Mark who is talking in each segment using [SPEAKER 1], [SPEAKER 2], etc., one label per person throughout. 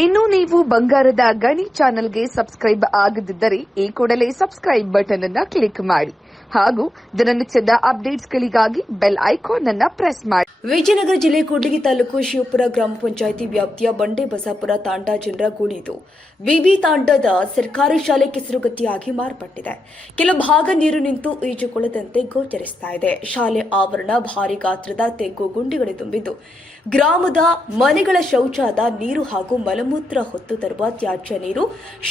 [SPEAKER 1] ಇನ್ನು ನೀವು ಬಂಗಾರದ ಗಣಿ ಚಾನೆಲ್ಗೆ ಸಬ್ಸ್ಕ್ರೈಬ್ ಆಗದಿದ್ದರೆ ಈ ಕೂಡಲೇ ಸಬ್ಸ್ಕ್ರೈಬ್ ಬಟನ್ ಅನ್ನ ಕ್ಲಿಕ್ ಮಾಡಿ ಹಾಗೂ ದಿನನಿತ್ಯದ ಅಪ್ಡೇಟ್ಸ್ಗಳಿಗಾಗಿ ಬೆಲ್ ಐಕಾನ್ ಅನ್ನ ಪ್ರೆಸ್ ಮಾಡಿ.
[SPEAKER 2] ವಿಜಯನಗರ ಜಿಲ್ಲೆ ಕೂಡ್ಲಿಗಿ ತಾಲೂಕು ಶಿವಪುರ ಗ್ರಾಮ ಪಂಚಾಯಿತಿ ವ್ಯಾಪ್ತಿಯ ಬಂಡೆ ಬಸಾಪುರ ತಾಂಡ ಜನರ ಗುಣಿದು ವಿವಿ ತಾಂಡದ ಸರ್ಕಾರಿ ಶಾಲೆ ಕೆಸರುಗತಿಯಾಗಿ ಮಾರ್ಪಟ್ಟಿದೆ. ಕೆಲ ಭಾಗ ನೀರು ನಿಂತು ಈಜುಕೊಳ್ಳದಂತೆ ಗೋಚರಿಸ್ತಾ ಇದೆ. ಶಾಲೆ ಆವರಣ ಭಾರಿ ಗಾತ್ರದ ತೆಗ್ಗು ಗುಂಡಿಗಳು ತುಂಬಿದ್ದು ಗ್ರಾಮದ ಮನೆಗಳ ಶೌಚಾದ ನೀರು ಹಾಗೂ ಮಲಮೂತ್ರ ಹೊತ್ತು ತರುವ ತ್ಯಾಜ್ಯ ನೀರು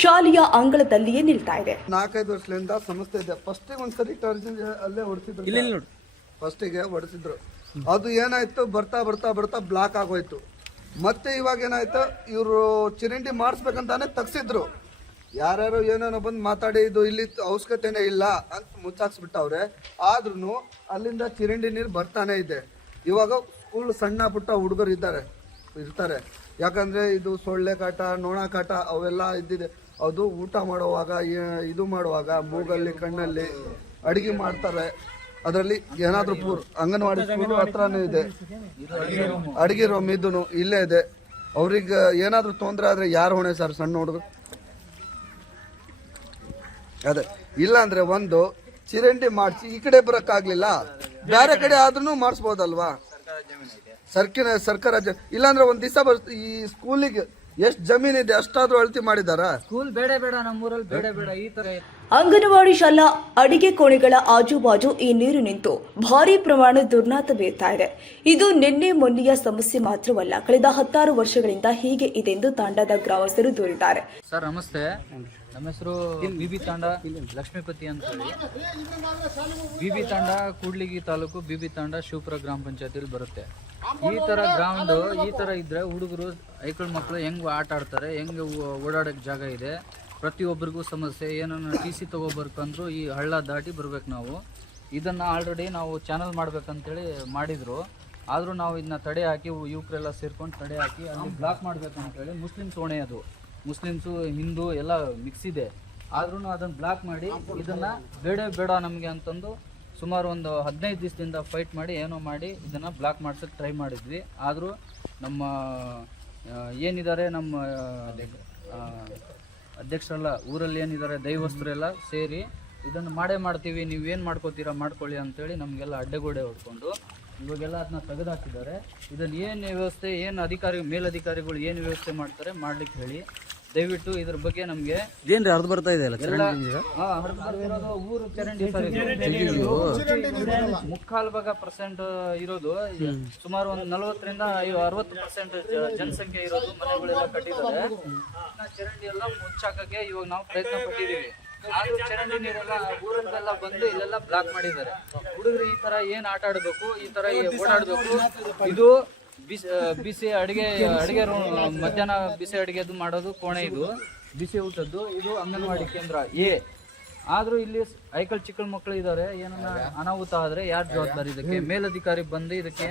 [SPEAKER 2] ಶಾಲೆಯ ಅಂಗಳದಲ್ಲಿಯೇ ನಿಲ್ತಾ ಇದೆ.
[SPEAKER 3] ನಾಲ್ಕೈದು ವರ್ಷದಿಂದ ಸಮಸ್ಯೆ ಇದೆ. ಫಸ್ಟಿಗೆ ಒಂದ್ಸರಿ ಟರ್ಜನ್ ಅಲ್ಲೇ ಹೊಡೆಸಿದ್ರು ಇಲ್ಲಿ ನೋಡಿ. ಫಸ್ಟಿಗೆ ಹೊಡೆಸಿದ್ರು ಅದು ಏನಾಯ್ತು? ಬರ್ತಾ ಬರ್ತಾ ಬರ್ತಾ ಬ್ಲಾಕ್ ಆಗೋಯ್ತು. ಮತ್ತೆ ಇವಾಗ ಏನಾಯ್ತು? ಇವರು ಚಿರಂಡಿ ಮಾಡಿಸ್ಬೇಕಂತಾನೆ ತಗ್ಸಿದ್ರು. ಯಾರ್ಯಾರು ಏನೇನೋ ಬಂದು ಮಾತಾಡಿ ಇದು ಇಲ್ಲಿ ಅವಶ್ಯಕತೆನೇ ಇಲ್ಲ ಅಂತ ಮುಚ್ಚಾಕ್ಸ್ಬಿಟ್ಟವ್ರೆ. ಆದ್ರೂ ಅಲ್ಲಿಂದ ಚಿರಂಡಿ ನೀರು ಬರ್ತಾನೆ ಇದೆ. ಇವಾಗ ಸ್ಕೂಲ್ ಸಣ್ಣ ಪುಟ್ಟ ಹುಡುಗರು ಇದ್ದಾರೆ, ಇರ್ತಾರೆ. ಯಾಕಂದ್ರೆ ಇದು ಸೊಳ್ಳೆ ಕಾಟ, ನೊಣ ಕಾಟ ಅವೆಲ್ಲ ಇದ್ದಿದೆ. ಅದು ಊಟ ಮಾಡುವಾಗ ಇದು ಮಾಡುವಾಗ ಮೂಗಲ್ಲಿ, ಕಣ್ಣಲ್ಲಿ ಅಡಿಗೆ ಮಾಡ್ತಾರೆ. ಅದರಲ್ಲಿ ಏನಾದರೂ ಪೂರ್ ಅಂಗನವಾಡಿ ಸ್ಕೂಲ್ ಹತ್ರನೂ ಇದೆ. ಅಡಿಗೆ ರೂಮ್ ಇದೂ ಇಲ್ಲೇ ಇದೆ. ಅವ್ರಿಗೆ ಏನಾದರೂ ತೊಂದರೆ ಆದ್ರೆ ಯಾರು ಹೊಣೆ ಸರ್ ಸಣ್ಣ ಹುಡುಗರು? ಅದೇ ಇಲ್ಲ ಅಂದ್ರೆ ಒಂದು ಚಿರಂಡಿ ಮಾಡಿಸಿ ಈ ಕಡೆ ಬರೋಕ್ಕಾಗಲಿಲ್ಲ. ಬೇರೆ ಕಡೆ ಆದ್ರೂ ಮಾಡಿಸ್ಬೋದಲ್ವಾ? ಸರ್ಕಿನ ಸರ್ಕಾರ ಜ- ಇಲ್ಲಾಂದ್ರೆ ಒಂದ್ ದಿವಸ ಬರ್ ಈ ಸ್ಕೂಲಿಗೆ ಎಷ್ಟು ಜಮೀನ್ ಇದೆ ಅಷ್ಟಾದ್ರೂ ಅಳತಿ ಮಾಡಿದಾರ?
[SPEAKER 4] ಸ್ಕೂಲ್ ಬೇಡ ಬೇಡ ನಮ್ಮೂರಲ್ಲಿ ಬೇಡ ಬೇಡ ಈ ತರ
[SPEAKER 2] ಅಂಗನವಾಡಿ ಶಾಲಾ ಅಡಿಗೆ ಕೋಣೆಗಳ ಆಜುಬಾಜು ಈ ನೀರು ನಿಂತು ಭಾರಿ ಪ್ರಮಾಣ ದುರ್ನಾತ ಬೀರ್ತಾ ಇದೆ. ಇದು ನಿನ್ನೆ ಮೊನ್ನೆಯ ಸಮಸ್ಯೆ ಮಾತ್ರವಲ್ಲ ಕಳೆದ ಹತ್ತಾರು ವರ್ಷಗಳಿಂದ ಹೀಗೆ ಇದೆ ಎಂದು ತಾಂಡದ ಗ್ರಾಮಸ್ಥರು ದೂರಿದ್ದಾರೆ.
[SPEAKER 4] ಸರ್ ನಮಸ್ತೆ. ನಮ್ಮ ಹೆಸರು ಬಿಬಿ ತಾಂಡ ಲಕ್ಷ್ಮೀಪತಿ ಅಂತ ಹೇಳಿ. ಬಿಬಿ ತಾಂಡ ಕೂಡ್ಲಿಗಿ ತಾಲೂಕು ಬಿಬಿ ತಾಂಡ ಶಿವಪುರ ಗ್ರಾಮ ಪಂಚಾಯತಿಲಿ ಬರುತ್ತೆ. ಈ ತರ ಗ್ರೌಂಡ್ ಈ ತರ ಇದ್ರೆ ಹುಡುಗರು ಐಕಳ್ ಮಕ್ಕಳು ಹೆಂಗ್ ಆಟ ಆಡ್ತಾರೆ ಹೆಂಗ್ ಓ- ಓಡಾಡಕ್ ಜಾಗ ಇದೆ ಪ್ರತಿಯೊಬ್ಬರಿಗೂ ಸಮಸ್ಯೆ ಏನನ್ನ ಟಿ ಸಿ ತಗೋಬರ್ಕಂದ್ರು ಈ ಹಳ್ಳ ದಾಟಿ ಬರ್ಬೇಕು ನಾವು. ಇದನ್ನ ಆಲ್ರೆಡಿ ನಾವು ಚಾನಲ್ ಮಾಡ್ಬೇಕಂತೇಳಿ ಮಾಡಿದ್ರು. ಆದ್ರೂ ನಾವು ಇದನ್ನ ತಡೆ ಹಾಕಿ ಯುವಕರೆಲ್ಲ ಸೇರ್ಕೊಂಡು ತಡೆ ಹಾಕಿ ಅಲ್ಲಿ ಬ್ಲಾಕ್ ಮಾಡ್ಬೇಕಂತೇಳಿ ಮುಸ್ಲಿಮ್ಸ್ ಓಣೆ ಅದು. ಮುಸ್ಲಿಮ್ಸು, ಹಿಂದೂ ಎಲ್ಲ ಮಿಕ್ಸ್ ಇದೆ. ಆದ್ರೂ ಅದನ್ನ ಬ್ಲಾಕ್ ಮಾಡಿ ಇದನ್ನ ಬೇಡ ಬೇಡ ನಮಗೆ ಅಂತಂದು ಸುಮಾರು ಒಂದು ಹದಿನೈದು ದಿವಸದಿಂದ ಫೈಟ್ ಮಾಡಿ ಏನೋ ಮಾಡಿ ಇದನ್ನ ಬ್ಲಾಕ್ ಮಾಡ್ಸಕ್ಕೆ ಟ್ರೈ ಮಾಡಿದ್ವಿ. ಆದರೂ ನಮ್ಮ ಏನಿದ್ದಾರೆ ನಮ್ಮ ಅಧ್ಯಕ್ಷರೆಲ್ಲ, ಊರಲ್ಲಿ ಏನಿದ್ದಾರೆ ದೈವಸ್ಥರೆಲ್ಲ ಸೇರಿ ಇದನ್ನು ಮಾಡೇ ಮಾಡ್ತೀವಿ, ನೀವು ಏನು ಮಾಡ್ಕೋತೀರಾ ಮಾಡ್ಕೊಳ್ಳಿ ಅಂತೇಳಿ ನಮಗೆಲ್ಲ ಅಡ್ಡಗೋಡೆ ಹೊಡ್ಕೊಂಡು ಇವಾಗೆಲ್ಲ ಅದನ್ನ ತೆಗೆದುಹಾಕಿದ್ದಾರೆ ಇದನ್ನು ಏನು ವ್ಯವಸ್ಥೆ, ಏನು ಅಧಿಕಾರಿ ಮೇಲಧಿಕಾರಿಗಳು ಏನು ವ್ಯವಸ್ಥೆ ಮಾಡ್ತಾರೆ ಮಾಡ್ಲಿಕ್ಕೆ ಹೇಳಿ. ದಯವಿಟ್ಟು ಇದ್ರ ಬಗ್ಗೆ ನಮಗೆ
[SPEAKER 5] ಏನ್ರಿ ಅರ್ಧ ಬರ್ತಾ ಇದೆ ಅಲ್ಲ
[SPEAKER 4] ಎಲ್ಲ ಹಾ, ಹರಿದು ಬರ್ತಿರೋದು ಊರು ಚರಂಡಿ ಸರ್ ಇದು. ಮುಕ್ಕಾಲ್ ಭಾಗ ಪರ್ಸೆಂಟ್ ಇರೋದು. ಸುಮಾರು ಒಂದು ನಲವತ್ತರಿಂದ ಅರವತ್ತು ಪರ್ಸೆಂಟ್ ಜನಸಂಖ್ಯೆ ಇರೋದು ಮನೆಗಳೆಲ್ಲ ಕಟ್ಟಿದ್ದಾರೆ. ಇನ್ನ ಚರಂಡಿ ಎಲ್ಲ ಮುಚ್ಚಾಕಕ್ಕೆ ಇವಾಗ ನಾವು ಪ್ರಯತ್ನ ಪಟ್ಟಿದೀವಿ ಆದ್ರೂ ಚರಂಡಿ ನೀರೆಲ್ಲ ಊರಲ್ಲೆಲ್ಲ ಬಂದು ಇಲ್ಲೆಲ್ಲ ಬ್ಲಾಕ್ ಮಾಡಿದ್ದಾರೆ. ಹುಡುಗರು ಈ ತರ ಏನ್ ಆಟ ಆಡ್ಬೇಕು ಈ ತರ ಓಡಾಡ್ಬೇಕು? ಇದು ಬಿಸಿ ಬಿಸಿ ಅಡಿಗೆ ಅಡಿಗೆ ಮಧ್ಯಾಹ್ನ ಬಿಸಿ ಅಡಿಗೆದು ಮಾಡೋದು ಕೋಣೆ ಇದು. ಬಿಸಿ ಊಟದ್ದು. ಇದು ಅಂಗನವಾಡಿ ಕೇಂದ್ರ ಎ. ಆದ್ರೂ ಇಲ್ಲಿ ಐಕಲ್ ಚಿಕ್ಕಲ್ ಮಕ್ಕಳು ಇದ್ದಾರೆ ಏನನ್ನ ಅನಾಹುತ ಆದ್ರೆ ಯಾರು ಜವಾಬ್ದಾರಿ ಇದಕ್ಕೆ? ಮೇಲಧಿಕಾರಿ ಬಂದು ಇದಕ್ಕೆ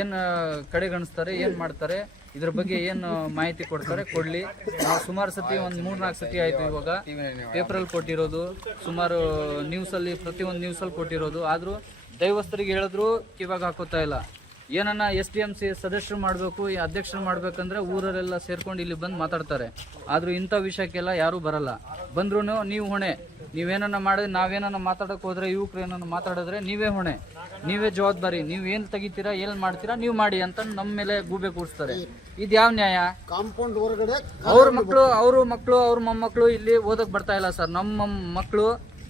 [SPEAKER 4] ಏನು ಕಡೆಗಣಿಸ್ತಾರೆ, ಏನ್ ಮಾಡ್ತಾರೆ? ಇದ್ರ ಬಗ್ಗೆ ಏನು ಮಾಹಿತಿ ಕೊಡ್ತಾರೆ? ಕೊಡ್ಲಿ. ನಾವು ಸುಮಾರು ಸತಿ ಒಂದ್ ಮೂರ್ನಾಲ್ಕು ಸತಿ ಆಯ್ತು ಇವಾಗ. ಪೇಪರಲ್ಲಿ ಕೊಟ್ಟಿರೋದು. ಸುಮಾರು ನ್ಯೂಸ್ ಅಲ್ಲಿ ಪ್ರತಿಯೊಂದು ನ್ಯೂಸ್ ಅಲ್ಲಿ ಕೊಟ್ಟಿರೋದು. ಆದ್ರೂ ದೈವಸ್ಥರಿಗೆ ಹೇಳಿದ್ರು ಇವಾಗ ಹಾಕೋತಾ ಇಲ್ಲ. ಏನನ್ನ ಎಸ್ ಡಿ ಎಂ ಸಿ ಸದಸ್ಯರು ಮಾಡಬೇಕು ಈ ಅಧ್ಯಕ್ಷರು ಮಾಡ್ಬೇಕಂದ್ರೆ ಊರಲ್ಲೆಲ್ಲ ಸೇರ್ಕೊಂಡು ಇಲ್ಲಿ ಬಂದು ಮಾತಾಡ್ತಾರೆ. ಆದ್ರೂ ಇಂಥ ವಿಷಯಕ್ಕೆಲ್ಲ ಯಾರೂ ಬರಲ್ಲ. ಬಂದ್ರೂ ನೀವು ಹೊಣೆ. ನೀವೇನನ್ನ ಮಾಡಿದ್ರೆ ನಾವೇನನ್ನ ಮಾತಾಡಕ್ ಹೋದ್ರೆ ಯುವಕರು ಏನನ್ನ ಮಾತಾಡಿದ್ರೆ ನೀವೇ ಹೊಣೆ. ನೀವೇ ಜವಾಬ್ದಾರಿ. ನೀವು ಏನು ತೆಗಿತೀರಾ ಏನು ಮಾಡ್ತೀರಾ ನೀವು ಮಾಡಿ ಅಂತ ನಮ್ಮ ಮೇಲೆ ಗೂಬೆ ಕೂರಿಸ್ತಾರೆ. ಇದು ಯಾವ ನ್ಯಾಯ?
[SPEAKER 3] ಕಾಂಪೌಂಡ್ ಹೊರಗಡೆ
[SPEAKER 4] ಅವ್ರ ಮಕ್ಕಳು ಅವ್ರ ಮಕ್ಕಳು ಅವ್ರ ಮೊಮ್ಮಕ್ಕಳು ಇಲ್ಲಿ ಓದಕ್ ಬರ್ತಾ ಇಲ್ಲ ಸರ್. ನಮ್ಮ ಮಕ್ಕಳು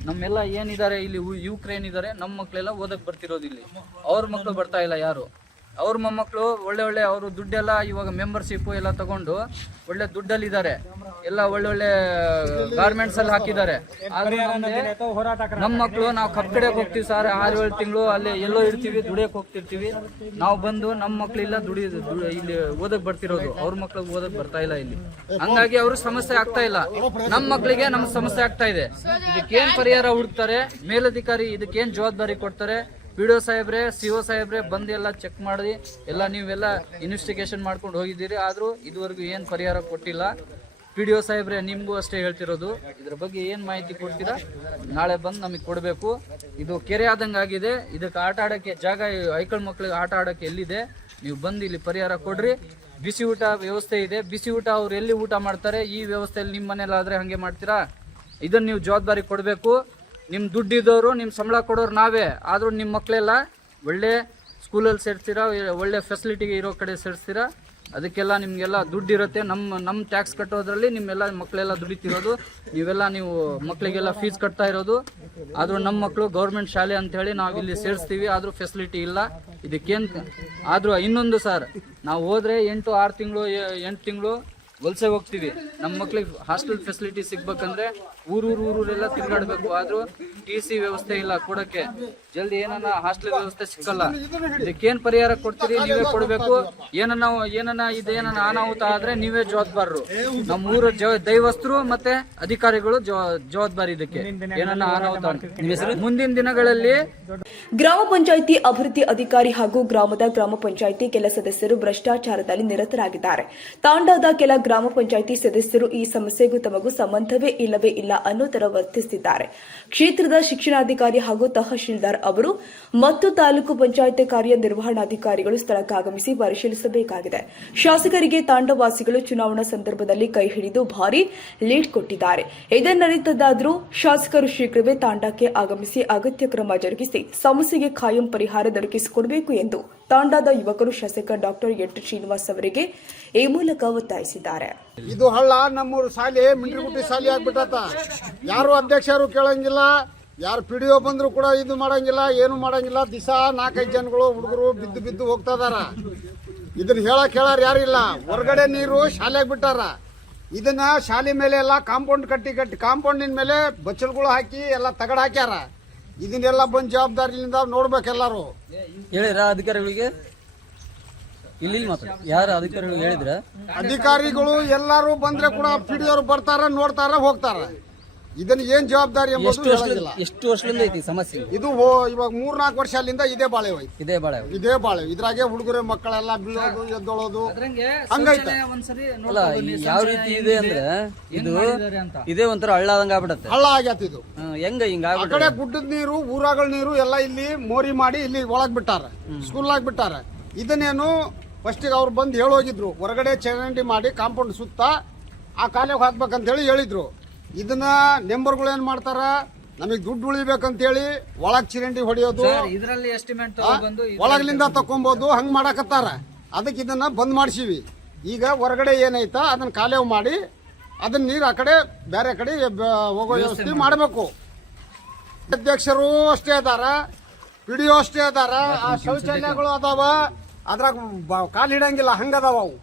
[SPEAKER 4] ನಮ್ಮೆಲ್ಲ ಏನಿದ್ದಾರೆ ಇಲ್ಲಿ ಯುವಕರು ಏನಿದ್ದಾರೆ ನಮ್ಮ ಮಕ್ಕಳೆಲ್ಲ ಓದಕ್ ಬರ್ತಿರೋದು ಇಲ್ಲಿ. ಅವ್ರ ಮಕ್ಕಳು ಬರ್ತಾ ಇಲ್ಲ ಯಾರು? ಅವ್ರ ಮೊಮ್ಮಕ್ಕಳು ಒಳ್ಳೆ ಒಳ್ಳೆ ಅವರು ದುಡ್ಡೆಲ್ಲ ಇವಾಗ ಮೆಂಬರ್ಶಿಪ್ ಎಲ್ಲ ತಗೊಂಡು ಒಳ್ಳೆ ದುಡ್ಡಲ್ಲಿ ಇದ್ದಾರೆ ಎಲ್ಲ ಒಳ್ಳೆ ಒಳ್ಳೆ ಗಾರ್ಮೆಂಟ್ಸ್ ಅಲ್ಲಿ ಹಾಕಿದ್ದಾರೆ. ನಮ್ಮ ಮಕ್ಕಳು ನಾವು ಕಡೆಗೆ ಹೋಗ್ತೀವಿ ಸರ್ ಆರು ಏಳು ತಿಂಗಳು ಅಲ್ಲಿ ಎಲ್ಲೋ ಇರ್ತೀವಿ ದುಡಿಯಕ್ಕೆ ಹೋಗ್ತಿರ್ತೀವಿ. ನಾವು ಬಂದು ನಮ್ಮ ಮಕ್ಕಳಿಲ್ಲ ದುಡಿ ಇಲ್ಲಿ ಓದಕ್ ಬರ್ತಿರೋದು. ಅವ್ರ ಮಕ್ಳಿಗೆ ಓದಕ್ ಬರ್ತಾ ಇಲ್ಲ ಇಲ್ಲಿ. ಹಂಗಾಗಿ ಅವ್ರ ಸಮಸ್ಯೆ ಆಗ್ತಾ ಇಲ್ಲ. ನಮ್ಮ ಮಕ್ಕಳಿಗೆ ನಮ್ಗೆ ಸಮಸ್ಯೆ ಆಗ್ತಾ ಇದೆ. ಇದಕ್ಕೇನ್ ಪರಿಹಾರ ಹುಡುಕ್ತಾರೆ? ಮೇಲಧಿಕಾರಿ ಇದಕ್ಕೇನ್ ಜವಾಬ್ದಾರಿ ಕೊಡ್ತಾರೆ? ಪಿ ಡಿ ಸಾಹೇಬ್ರೆ ಸಿ ಒ ಸಾಹೇಬ್ರೆ, ಬಂದು ಎಲ್ಲ ಚೆಕ್ ಮಾಡಿ, ಎಲ್ಲ ನೀವೆಲ್ಲ ಇನ್ವೆಸ್ಟಿಗೇಷನ್ ಮಾಡ್ಕೊಂಡು ಹೋಗಿದ್ದೀರಿ. ಆದ್ರೂ ಇದುವರೆಗೂ ಏನು ಪರಿಹಾರ ಕೊಟ್ಟಿಲ್ಲ. ಪಿ ಡಿ ಒ ಸಾಹೇಬ್ರೆ, ನಿಮಗೂ ಅಷ್ಟೇ ಹೇಳ್ತಿರೋದು. ಇದ್ರ ಬಗ್ಗೆ ಏನು ಮಾಹಿತಿ ಕೊಡ್ತೀರಾ? ನಾಳೆ ಬಂದು ನಮಗೆ ಕೊಡಬೇಕು. ಇದು ಕೆರೆ ಆದಂಗೆ ಆಗಿದೆ. ಇದಕ್ಕೆ ಆಟ ಆಡೋಕ್ಕೆ ಜಾಗ ಐಕಳ್ ಮಕ್ಳಿಗೆ ಆಟ ಆಡಕ್ಕೆ ಎಲ್ಲಿದೆ? ನೀವು ಬಂದು ಇಲ್ಲಿ ಪರಿಹಾರ ಕೊಡ್ರಿ. ಬಿಸಿ ಊಟ ವ್ಯವಸ್ಥೆ ಇದೆ. ಬಿಸಿ ಊಟ ಅವ್ರು ಎಲ್ಲಿ ಊಟ ಮಾಡ್ತಾರೆ? ಈ ವ್ಯವಸ್ಥೆಯಲ್ಲಿ ನಿಮ್ಮ ಮನೇಲಾದ್ರೆ ಹಾಗೆ ಮಾಡ್ತೀರಾ? ಇದನ್ನು ನೀವು ಜವಾಬ್ದಾರಿ ಕೊಡಬೇಕು. ನಿಮ್ಮ ದುಡ್ಡಿದ್ದವರು ನಿಮ್ಮ ಸಂಬಳ ಕೊಡೋರು ನಾವೇ. ಆದರೂ ನಿಮ್ಮ ಮಕ್ಕಳೆಲ್ಲ ಒಳ್ಳೆ ಸ್ಕೂಲಲ್ಲಿ ಸೇರ್ತೀರಾ ಒಳ್ಳೆ ಫೆಸಿಲಿಟಿಗೆ ಇರೋ ಕಡೆ ಸೇರಿಸ್ತೀರಾ ಅದಕ್ಕೆಲ್ಲ ನಿಮಗೆಲ್ಲ ದುಡ್ಡಿರುತ್ತೆ. ನಮ್ಮ ನಮ್ಮ ಟ್ಯಾಕ್ಸ್ ಕಟ್ಟೋದ್ರಲ್ಲಿ ನಿಮ್ಮೆಲ್ಲ ಮಕ್ಕಳೆಲ್ಲ ದುಡಿತಿರೋದು. ನೀವೆಲ್ಲ ನೀವು ಮಕ್ಕಳಿಗೆಲ್ಲ ಫೀಸ್ ಕಟ್ತಾ ಇರೋದು. ಆದರೂ ನಮ್ಮ ಮಕ್ಕಳು ಗೌರ್ಮೆಂಟ್ ಶಾಲೆ ಅಂಥೇಳಿ ನಾವು ಇಲ್ಲಿ ಸೇರಿಸ್ತೀವಿ. ಆದರೂ ಫೆಸಿಲಿಟಿ ಇಲ್ಲ. ಇದಕ್ಕೇನು ಆದರೂ ಇನ್ನೊಂದು ಸರ್, ನಾವು ಹೋದರೆ ಎಂಟು, ಆರು ತಿಂಗಳು ಎಂಟು ತಿಂಗಳು ವಲಸೆ ಹೋಗ್ತೀವಿ. ನಮ್ಮ ಮಕ್ಳಿಗೆ ಹಾಸ್ಟೆಲ್ ಫೆಸಿಲಿಟಿ ಸಿಗ್ಬೇಕಂದ್ರೆ ಊರೂರು ಊರೂರೆಲ್ಲ ತಿರ್ಗಾಡ್ಬೇಕು. ಆದ್ರೂ ಟಿ ಸಿ ವ್ಯವಸ್ಥೆ ಇಲ್ಲ, ಕೊಡಕ್ಕೆ. ಜಲ್ದಿ ಏನನ್ನ ಹಾಸ್ಟೆಲ್ ವ್ಯವಸ್ಥೆ ಸಿಕ್ಕಲ್ಲ. ಇದಕ್ಕೇನ್ ಪರಿಹಾರ ಕೊಡ್ತೀರಿ? ನೀವೇ ಕೊಡ್ಬೇಕು. ಏನನ್ನ ಏನನ್ನ ಇದೇನನ್ನ ಅನಾಹುತ ಆದ್ರೆ ನೀವೇ ಜವಾಬ್ದಾರರು. ನಮ್ಮ ಊರ ದೈವಸ್ತ್ರು ದೈವಸ್ಥರು ಮತ್ತೆ ಅಧಿಕಾರಿಗಳು ಜವಾಬ್ದಾರಿ ಇದಕ್ಕೆ. ಏನನ್ನ ಅನಾಹುತ ಮುಂದಿನ ದಿನಗಳಲ್ಲಿ
[SPEAKER 2] ಗ್ರಾಮ ಪಂಚಾಯಿತಿ ಅಭಿವೃದ್ಧಿ ಅಧಿಕಾರಿ ಹಾಗೂ ಗ್ರಾಮದ ಗ್ರಾಮ ಪಂಚಾಯಿತಿ ಕೆಲ ಸದಸ್ಯರು ಭ್ರಷ್ಟಾಚಾರದಲ್ಲಿ ನಿರತರಾಗಿದ್ದಾರೆ. ತಾಂಡಾದ ಕೆಲ ಗ್ರಾಮ ಪಂಚಾಯಿತಿ ಸದಸ್ಯರು ಈ ಸಮಸ್ಯೆಗೂ ತಮಗೂ ಸಂಬಂಧವೇ ಇಲ್ಲವೇ ಇಲ್ಲ ಅನ್ನೋ ತರ ವರ್ತಿಸುತ್ತಿದ್ದಾರೆ ಕ್ಷೇತ್ರದ ಶಿಕ್ಷಣಾಧಿಕಾರಿ ಹಾಗೂ ತಹಶೀಲ್ದಾರ್ ಅವರು ಮತ್ತು ತಾಲೂಕು ಪಂಚಾಯತ್ ಕಾರ್ಯನಿರ್ವಹಣಾಧಿಕಾರಿಗಳು ಸ್ಥಳಕ್ಕಾಗಮಿಸಿ ಪರಿಶೀಲಿಸಬೇಕಾಗಿದೆ. ಶಾಸಕರಿಗೆ ತಾಂಡವಾಸಿಗಳು ಚುನಾವಣಾ ಸಂದರ್ಭದಲ್ಲಿ ಕೈ ಹಿಡಿದು ಭಾರಿ ಲೀಡ್ ಕೊಟ್ಟಿದ್ದಾರೆ. ಇದನ್ನರಿತದಾದರೂ ಶಾಸಕರು ಶೀಘ್ರವೇ ತಾಂಡಕ್ಕೆ ಆಗಮಿಸಿ ಅಗತ್ಯ ಕ್ರಮ ಜರುಗಿಸಿ ಸಮಸ್ಯೆಗೆ ಖಾಯಂ ಪರಿಹಾರ ದೊರಕಿಸಿಕೊಡಬೇಕು ಎಂದು ತಾಂಡಾದ ಯುವಕರು ಶಾಸಕ ಡಾಕ್ಟರ್ ಎಟ್ ಶ್ರೀನಿವಾಸ್ ಅವರಿಗೆ ಈ ಮೂಲಕ ಒತ್ತಾಯಿಸಿದ್ದಾರೆ.
[SPEAKER 5] ಇದು ಹಳ್ಳ, ನಮ್ಮೂರು ಶಾಲೆ, ಮಿಂಡ್ರಿಗುಟ್ಟಿ ಶಾಲೆ ಆಗ್ಬಿಟ್ಟತ. ಯಾರು ಅಧ್ಯಕ್ಷರು ಕೇಳಂಗಿಲ್ಲ, ಯಾರು ಪಿ ಡಿ ಒ ಬಂದ್ರು ಕೂಡ ಇದು ಮಾಡಂಗಿಲ್ಲ, ಏನು ಮಾಡಂಗಿಲ್ಲ. ದಿವಸ ನಾಲ್ಕೈದು ಜನಗಳು, ಹುಡುಗರು ಬಿದ್ದು ಬಿದ್ದು ಹೋಗ್ತಾ ಇದಾರ. ಇದನ್ನ ಹೇಳಕ್ ಹೇಳಾರ ಯಾರಿಲ್ಲ ಹೊರಗಡೆ ನೀರು ಶಾಲೆಗೆ ಬಿಟ್ಟಾರ ಇದನ್ನ ಶಾಲೆ ಮೇಲೆ ಎಲ್ಲ ಕಾಂಪೌಂಡ್ ಕಟ್ಟಿ ಕಟ್ಟಿ, ಕಾಂಪೌಂಡಿನ ಮೇಲೆ ಬಚ್ಚಲ್ಗಳು ಹಾಕಿ ಎಲ್ಲ ತಗಡ ಹಾಕ್ಯಾರ. ಇದನ್ನೆಲ್ಲ ಬಂದು ಜವಾಬ್ದಾರಿಯಿಂದ ನೋಡ್ಬೇಕೆಲ್ಲರೂ
[SPEAKER 6] ಹೇಳಿರ ಅಧಿಕಾರಿಗಳಿಗೆ? ಇಲ್ಲಿ ಇಲ್ಲಿ ಮಾತ್ರ ಯಾರು ಅಧಿಕಾರಿಗಳು ಹೇಳಿದ್ರ?
[SPEAKER 5] ಅಧಿಕಾರಿಗಳು ಎಲ್ಲರೂ ಬಂದ್ರೆ ಕೂಡ ಪಿಡಿಯವರು ಬರ್ತಾರ ನೋಡ್ತಾರ ಹೋಗ್ತಾರ. ಇದನ್ನ ಏನ್ ಜವಾಬ್ದಾರಿ ಎಂಬುದು
[SPEAKER 6] ಎಷ್ಟು ವರ್ಷ
[SPEAKER 5] ಹೇಳಂಗಿಲ್ಲ.
[SPEAKER 6] ಎಷ್ಟು ವರ್ಷದಿಂದ ಐತಿ ಸಮಸ್ಯೆ?
[SPEAKER 5] ಇದು ಹೋ- ಇವಾಗ ಮೂರ್ನಾಲ್ಕು ವರ್ಷ ಅಲ್ಲಿಂದ ಇದೇ ಬಾಳೆ ಹೋಯ್ತು
[SPEAKER 6] ಇದೇ ಬಾಳೆ
[SPEAKER 5] ಇದೇ ಬಾಳೆ ಇದ್ರಾಗೆ ಹುಡುಗರ ಮಕ್ಕಳೆಲ್ಲ ಬೀಳೋದು ಎದ್ದೊಳೋದು. ಹಂಗೈತೆ.
[SPEAKER 6] ಅಲ್ಲ ಯಾವ ರೀತಿ ಇದೆ ಅಂದ್ರೆ ಇದು ಇದೇ ಒಂಥರ ಹಳ್ಳಾದಂಗ ಆಗ್ಬಿಡತ್ತೆ.
[SPEAKER 5] ಹಳ್ಳ ಆಗ್ಯಾತ ಇದು.
[SPEAKER 6] ಹೆಂಗ ಹಿಂಗ
[SPEAKER 5] ಆ ಕಡೆ ಗುಡ್ಡದ ನೀರು ಊರಾಗಳ ನೀರು ಎಲ್ಲ ಇಲ್ಲಿ ಮೋರಿ ಮಾಡಿ ಇಲ್ಲಿ ಒಳಗ್ ಬಿಟ್ಟಾರ. ಸ್ಕೂಲ್ನಾಗ ಬಿಟ್ಟಾರ. ಇದನ್ನೇನು ಫಸ್ಟಿಗೆ ಅವ್ರು ಬಂದು ಹೇಳೋಗಿದ್ರು. ಹೊರಗಡೆ ಚರಂಡಿ ಮಾಡಿ ಕಾಂಪೌಂಡ್ ಸುತ್ತ ಆ ಕಾಲೇಜ್ ಹಾಕ್ಬೇಕಂತ ಹೇಳಿ ಹೇಳಿದ್ರು. ಇದನ್ನ ನೆಂಬರ್ಗಳು ಏನ್ ಮಾಡ್ತಾರ? ನಮಗೆ ದುಡ್ಡು ಉಳಿಬೇಕಂತೇಳಿ ಒಳಗ್ ಚಿರಂಡಿ ಹೊಡೆಯೋದು
[SPEAKER 4] ಇದರಲ್ಲಿ ಎಸ್ಟಿಮೇಟ್
[SPEAKER 5] ಒಳಗ್ಲಿಂದ ತಕೊಂಬೋದು ಹಂಗ್ ಮಾಡಕತ್ತಾರ. ಅದಕ್ಕೆ ಇದನ್ನ ಬಂದ್ ಮಾಡಿಸಿವಿ. ಈಗ ಹೊರಗಡೆ ಏನೈತ ಅದನ್ನ ಕಾಲೇವ್ ಮಾಡಿ ಅದನ್ನ ನೀರು ಆ ಕಡೆ ಬೇರೆ ಕಡೆ ಹೋಗೋ ವ್ಯವಸ್ಥೆ ಮಾಡಬೇಕು. ಅಧ್ಯಕ್ಷರು ಅಷ್ಟೇ ಅದಾರ ಪಿ ಡಿ ಅಷ್ಟೇ ಅದಾರ ಆ ಶೌಚಾಲಯಗಳು ಅದಾವ ಅದ್ರಾಗ ಕಾಲ್ ಹಿಡಂಗಿಲ್ಲ ಹಂಗ ಅದಾವ ಅವು.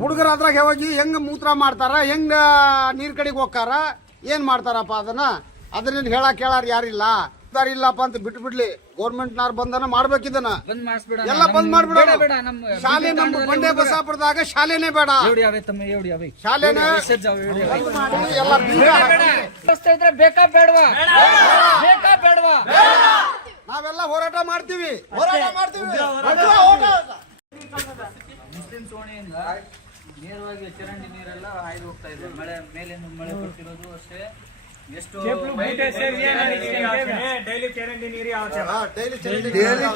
[SPEAKER 4] ಹುಡುಗರು
[SPEAKER 5] ಅದ್ರಾಗ ಹೋಗಿ ಹೆಂಗ ಮೂತ್ರ ಮಾಡ್ತಾರ ಹೆಂಗ ನೀರ್ ಕಡೆಗೆ ಹೋಗ್ತಾರ ಏನ್ ಮಾಡ್ತಾರಪ್ಪ ಅದನ್ನ? ಅದನ್ನ ಹೇಳಕ್ ಕೇಳಾರ ಯಾರಿಲ್ಲ. ಯಾರ್ ಇಲ್ಲಪ್ಪ ಅಂತ ಬಿಟ್ಟು ಬಿಡ್ಲಿ ಗೌರ್ಮೆಂಟ್ ನಾರ್ ಬಂದನ ಮಾಡ್ಬೇಕಿದನ ಎಲ್ಲ ಬಂದ್ ಮಾಡ್ಬಿಡ
[SPEAKER 4] ಬೇಡ ಬೇಡ ನಮ್ಮ
[SPEAKER 5] ಶಾಲೆ ನಮ್ಮ ಬಂಡೆ ಬಸಾಪುರದಾಗ ಶಾಲೆನೇ ಬೇಡ.
[SPEAKER 4] ಎವಡಿ ಅವೇ ತಮ್ಮ ಎವಡಿ ಅವೇ.
[SPEAKER 5] ಶಾಲೆನೇ
[SPEAKER 4] ಮೆಸೇಜ್ ಅವೆ ಎವಡಿ ಅವೇ.
[SPEAKER 5] ಎಲ್ಲ ಬೀಗ ಹಾಕಿ
[SPEAKER 4] ವ್ಯವಸ್ಥೆ ಇದ್ರೆ ಬೇಕಾ ಬೇಡವಾ? ಬೇಕಾ ಬೇಡವಾ?
[SPEAKER 5] ನಾವೆಲ್ಲ ಹೋರಾಟ ಮಾಡ್ತೀವಿ.
[SPEAKER 4] ಮುಸ್ಲಿಂ ಸೋಣಿಯಿಂದ ನೇರವಾಗಿ ಚರಂಡಿ ನೀರೆಲ್ಲ ಹಾಯ್ದು ಹೋಗ್ತಾ ಇದೆ. ಮಳೆ ಮೇಲಿಂದ ಮಳೆ ಬರ್ತಿರೋದು ಅಷ್ಟೇ. ಎಷ್ಟು
[SPEAKER 3] ಡೈಲಿ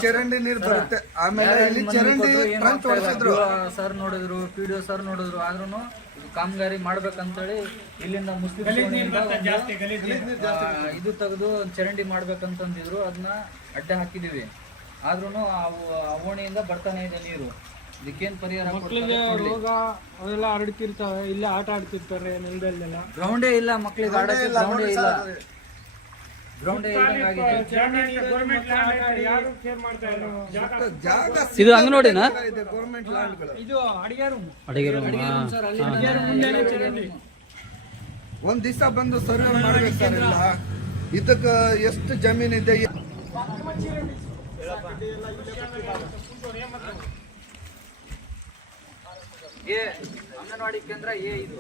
[SPEAKER 3] ಚರಂಡಿ ನೀರು ಬರುತ್ತೆ. ಆಮೇಲೆ ಇಲ್ಲಿ ಚರಂಡಿ ಟ್ರಂಚ್ ಹೊಡೆಸಿದ್ರು
[SPEAKER 4] ಸರ್ ನೋಡಿದ್ರು ಪಿ ಡಿ ಸರ್ ನೋಡಿದ್ರು ಆದ್ರೂ ಇದು ಕಾಮಗಾರಿ ಮಾಡ್ಬೇಕಂತೇಳಿ ಇಲ್ಲಿಂದ ಮುಸ್ಲಿಂ ಆ, ಇದು ತೆಗೆದು ಚರಂಡಿ ಮಾಡ್ಬೇಕಂತಂದಿದ್ರು ಅದನ್ನ ಅಡ್ಡ ಹಾಕಿದೀವಿ. ಆದ್ರೂ ಓಣಿಯಿಂದ ಬರ್ತಾನೆ ಇದೆ ನೀರು. ಇದಕ್ಕೇನ್ ಪರಿಹಾರ
[SPEAKER 7] ರೋಗ ಅವೆಲ್ಲ ಹರಡ್ತಿರ್ತಾವೆ ಇಲ್ಲೇ ಆಟ ಆಡ್ತಿರ್ತಾರೆ ನೆಲದಲ್ಲೆಲ್ಲ.
[SPEAKER 4] ಗ್ರೌಂಡೇ ಇಲ್ಲ ಮಕ್ಳಿಗೆ ಆಡಕ್ಕೆ ಗ್ರೌಂಡೇ ಇಲ್ಲ ಗ್ರೌಂಡೇ
[SPEAKER 7] ಇಲ್ಲ.
[SPEAKER 3] ಜಾಗ
[SPEAKER 6] ಇದು
[SPEAKER 3] ಇದೆ
[SPEAKER 7] ಇದು ಅಡಿಗೆ ರೂಮ್
[SPEAKER 6] ಅಡಿಗೆ ಆ?
[SPEAKER 3] ಒಂದ್ ದಿವಸ ಬಂದು ಸರ್ವೆ ಮಾಡ್ಬೇಕು ಸರ್ ಇದಕ್ಕ ಎಷ್ಟು ಜಮೀನಿದೆ?
[SPEAKER 4] ಎ ಅಂಗನವಾಡಿ ಕೇಂದ್ರ ಎ ಇದು.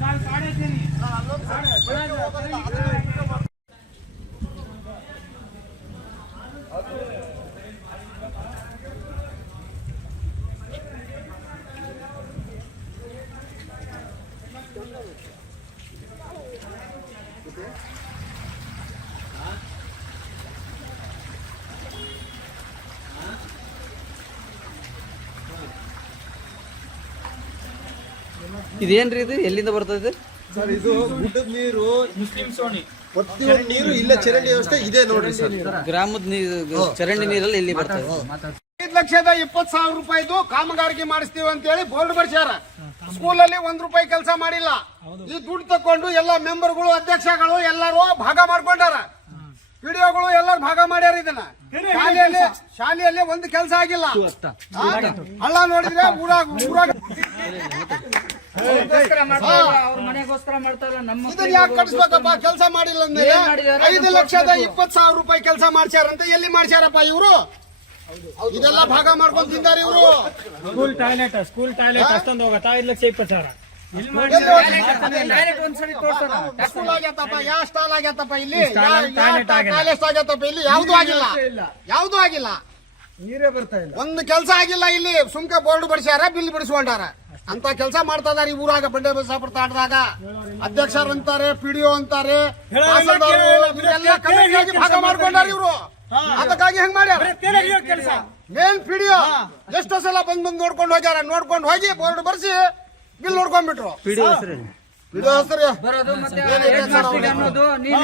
[SPEAKER 7] ಕಾಲ್ ಕಾಡೈತೀನಿ
[SPEAKER 6] ಇದೇನ್ರಿ ಇದು? ಎಲ್ಲಿಂದ ಬರ್ತದೆ
[SPEAKER 8] ಸರ್ ಇದು ಗುಡ್ಡದ ನೀರು ಪ್ರತಿಯೊಂದು ನೀರು ಇಲ್ಲ ಚರಂಡಿ ವ್ಯವಸ್ಥೆ ಇದೆ ನೋಡ್ರಿ ಸರ್.
[SPEAKER 6] ಗ್ರಾಮದ ನೀರು ಚರಂಡಿ ನೀರಲ್ಲಿ ಎಲ್ಲಿ ಬರ್ತದೆ?
[SPEAKER 5] ಐದು ಲಕ್ಷದ ಇಪ್ಪತ್ತು ಸಾವಿರ ರೂಪಾಯಿದು ಕಾಮಗಾರಿಕೆ ಮಾಡಿಸ್ತೀವಿ ಅಂತ ಹೇಳಿ ಬೋರ್ಡ್ ಬರ್ಸ್ಯಾರ. ಸ್ಕೂಲಲ್ಲಿ ಒಂದ್ ರೂಪಾಯಿ ಕೆಲಸ ಮಾಡಿಲ್ಲ. ಈ ದುಡ್ಡು ತಕೊಂಡು ಎಲ್ಲ ಮೆಂಬರ್ಗಳು ಅಧ್ಯಕ್ಷಗಳು ಎಲ್ಲರೂ ಭಾಗ ಮಾಡ್ಕೊಂಡಾರ. ವಿಡಿಯೋಗಳು ಎಲ್ಲರೂ ಭಾಗ ಮಾಡ್ಯಾರ ಇದನ್ನ. ಶಾಲೆಯಲ್ಲಿ ಶಾಲೆಯಲ್ಲಿ ಒಂದು ಕೆಲಸ ಆಗಿಲ್ಲ. ಅಲ್ಲ ಹಳ್ಳ ನೋಡಿದ್ರೆ ಊರಾಗ ಊರಾಗ ಇದನ್ನ ಯಾಕೆ ಕಟ್ಟಿಸ್ಬೇಕಪ್ಪ ಕೆಲಸ ಮಾಡಿಲ್ಲ ಅಂದ್ರೆ ಐದು ಲಕ್ಷದ ಇಪ್ಪತ್ ಸಾವಿರ ರೂಪಾಯಿ ಕೆಲಸ ಮಾಡ್ಸ್ಯಾರಂತೆ. ಎಲ್ಲಿ ಮಾಡ್ಸ್ಯಾರಪ್ಪ ಇವರು? ಇದೆಲ್ಲ ಭಾಗ ಮಾಡ್ಕೊಂಡ್ ತಿಂದಾರ ಇವರು.
[SPEAKER 7] ಸ್ಕೂಲ್ ಟಾಯ್ಲೆಟ್ ಸ್ಕೂಲ್ ಟಾಯ್ಲೆಟ್ ಅಷ್ಟೊಂದು ಹೋಗತ್ತಾ. ಐದು ಲಕ್ಷ ಇಪ್ಪತ್ತು ಸಾವಿರ.
[SPEAKER 5] ಸ್ಕೂಲ್ ಯಾವ ಸ್ಟಾಲ್ ಆಗ್ಯಾತಪ್ಪ? ಇಲ್ಲಿ?
[SPEAKER 7] ಸ್ಟಾಲ್, ಟಾಯ್ಲೆಟ್ ಆಗಿಲ್ಲ.
[SPEAKER 5] ಇಲ್ಲಿ? ಯಾವ್ದು ಆಗಿಲ್ಲ. ಯಾವ್ದು ಆಗಿಲ್ಲ.
[SPEAKER 8] ನೀರೇ ಬರ್ತಾ ಇಲ್ಲ.
[SPEAKER 5] ಒಂದು ಕೆಲಸ ಆಗಿಲ್ಲ ಇಲ್ಲಿ. ಸುಮ್ಕೆ ಬೋರ್ಡ್ ಬಡಿಸ್ಯಾರ ಬಿಲ್ ಬಿಡಿಸ್ಕೊಂಡಾರ. ಅಂತ ಕೆಲಸ ಮಾಡ್ತಾ ಇದಾರೆ ಈ ಊರಾಗ ಬಂಡೆ ಬಸಾಪುರ ತಾಟದಾಗ ಅಧ್ಯಕ್ಷರು ಅಂತಾರೆ ಪಿಡಿಒ ಅಂತಾರೆ ಭಾಗ ಮಾಡ್ಕೊಂಡಾರ ಇವರು. ಅದಕ್ಕಾಗಿ ಹೆಂಗ್ ಮಾಡ್ಯಾರ?
[SPEAKER 7] ಕೆಲಸ.
[SPEAKER 5] Main PDO. ಎಷ್ಟೋ ಸಲ ಬಂದ್ ಬಂದ್ ನೋಡ್ಕೊಂಡು ಹೋಗ್ಯಾರ. ನೋಡ್ಕೊಂಡು ಹೋಗಿ ಬೋರ್ಡ್ ಬರ್ಸಿ ಬಿಲ್ ನೋಡ್ಕೊಂಡ್ಬಿಟ್ರು.